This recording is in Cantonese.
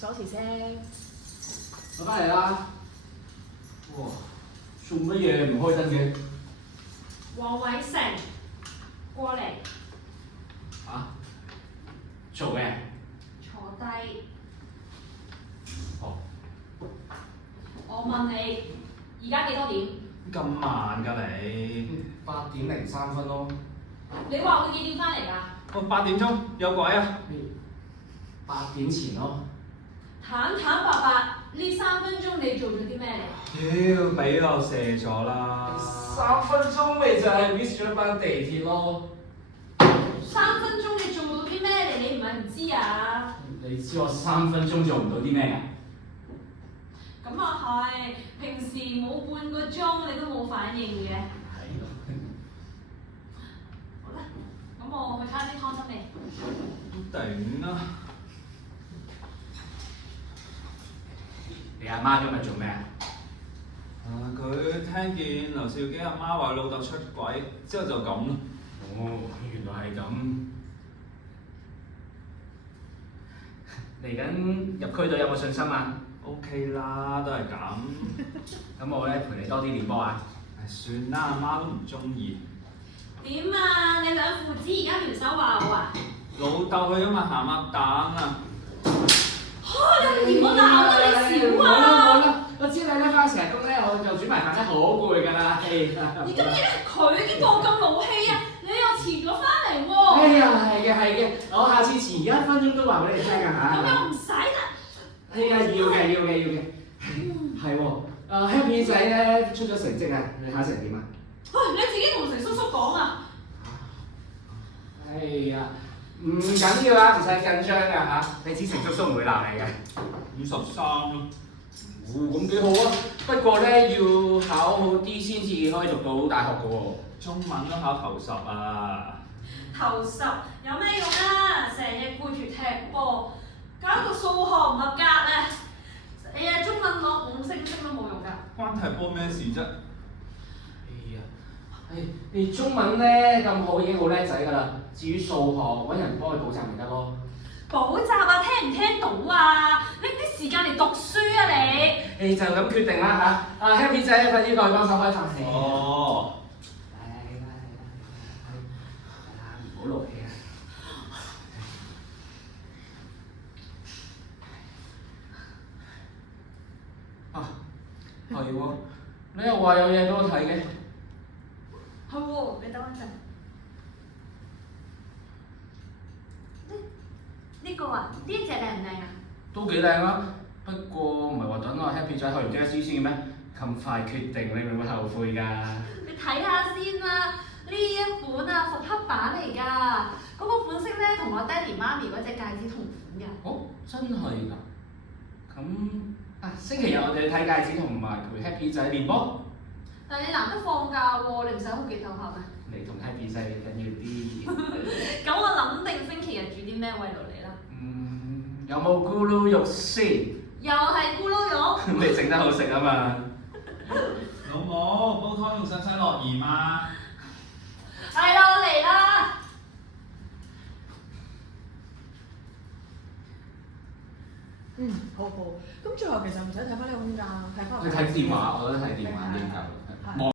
鎖匙先。我翻嚟啦。哇！做乜嘢唔開燈嘅？黃偉成，過嚟。嚇？做咩？坐低。哦。我問你，而家幾多點？咁慢㗎你8:03咯。你話會幾點翻嚟㗎？我8點鐘有鬼啊8點前咯。坦坦白白，呢3分鐘你做咗啲咩嚟？屌，俾我射咗啦！3分鐘咪就係 miss 咗班地鐵咯。3分鐘你做到啲咩嚟？你唔係唔知啊？你知我3分鐘做唔到啲咩㗎？咁啊係，平時冇半個鐘你都冇反應嘅。係咯。好啦，咁我去睇下啲湯汁未？頂啊！你阿媽今日做咩啊？佢聽見劉兆基阿媽話老豆出軌，之後就咁咯。哦，原來係咁。嚟緊入區隊有冇信心啊 OK 啦，都係咁。咁我咧陪你多啲練波啊！算啦，阿媽都唔中意。點啊？你兩父子而家聯手話我啊？老豆去咗買鹹鴨蛋啊！你唔好鬧啦，你少啊！好啦，我知你咧翻成日工咧，我就煮埋飯咧好攰㗎啦。而今日佢經過咁勞氣啊，你又遲咗翻嚟喎。哎呀，係嘅，我下次遲1分鐘都話俾你聽㗎嚇。咁又唔使啦。哎呀，要嘅。係喎，Happy 仔咧出咗成績啊！你考成點啊？喂，你自己同成叔叔講啊！哎呀，唔緊要啊，唔使緊張㗎嚇。你知成叔叔唔會鬧你嘅。53咯。咁幾好啊！不過咧要考好啲先至可以讀到大學㗎喎。中文都考頭10啊！頭10有咩用啊？成日顧住踢波，搞到數學唔合格啊！哎呀，中文攞5星星都冇用㗎。關踢波咩事啫？你中文咧咁好已經好叻仔㗎啦。至於數學，揾人幫佢補習咪得咯。補習啊，聽唔聽到啊？拎啲時間嚟讀書啊你！你就咁決定啦嚇。Happy 仔，快啲過去幫手開飯先。哦。嚟啦，唔好勞氣啊！係喎，你又話有嘢俾我睇嘅。係喎，你等我一陣。呢個啊，呢隻靚唔靚啊？都幾靚啊，不過唔係話等我 Happy 仔去完 DSE 先嘅咩？咁快決定，你會唔會後悔㗎？你睇下先啦，呢一款啊復刻版嚟㗎，嗰個款式咧同我爹哋媽咪嗰隻戒指同款㗎。哦，真係㗎。咁星期日我哋去睇戒指同埋陪 Happy 仔練波。但係你難得放假喎，你唔使屋企唞下咩？你同 Happy 仔緊要啲。咁我諗定星期日煮啲咩餵到你啦？有冇咕嚕肉先？又係咕嚕肉。你整得好食啊嘛！老母，煲湯用使唔使落鹽啊？係啦，我嚟啦。好。咁最後其實唔使睇翻呢個空間，睇翻。去睇電話，我覺得睇電話應夠。